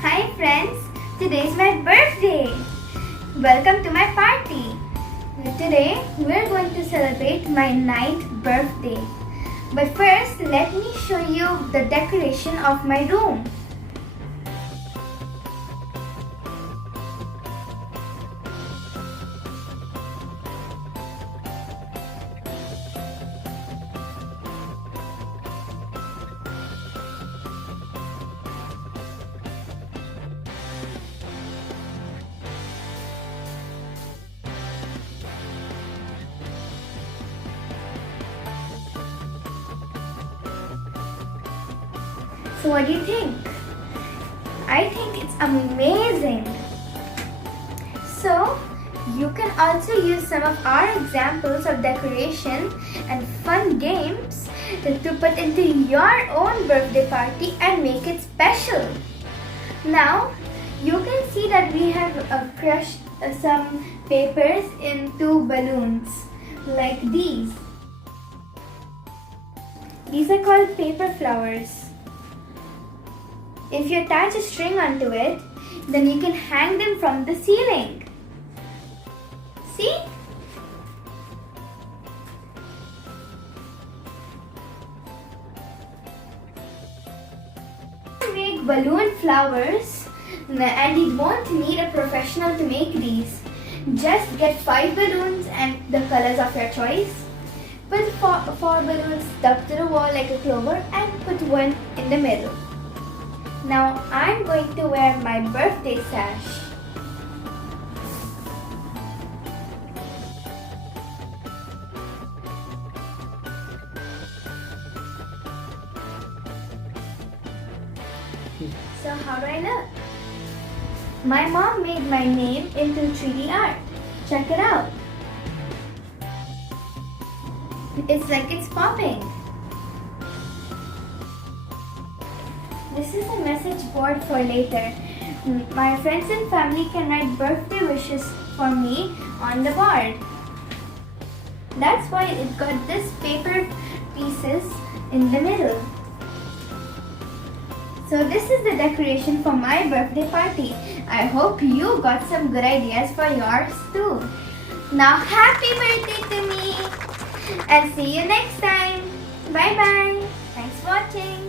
Hi friends, today is my birthday. Welcome to my party. Today we are going to celebrate my 9th birthday. But first, let me show you the decoration of my room. So what do you think? I think it's amazing. So you can also use some of our examples of decoration and fun games to put into your own birthday party and make it special. Now you can see that we have crushed some papers into balloons like these. These are called paper flowers. If you attach a string onto it, then you can hang them from the ceiling. See? Make balloon flowers, and you won't need a professional to make these. Just get 5 balloons and the colors of your choice. Put 4 balloons stuck to the wall like a clover and put one in the middle. Now I'm going to wear my birthday sash. So how do I look? My mom made my name into 3D art. Check it out. It's like it's popping. This is a message board for later. My friends and family can write birthday wishes for me on the board. That's why it got this paper pieces in the middle. So this is the decoration for my birthday party. I hope you got some good ideas for yours too. Now happy birthday to me! And see you next time. Bye bye. Thanks for watching.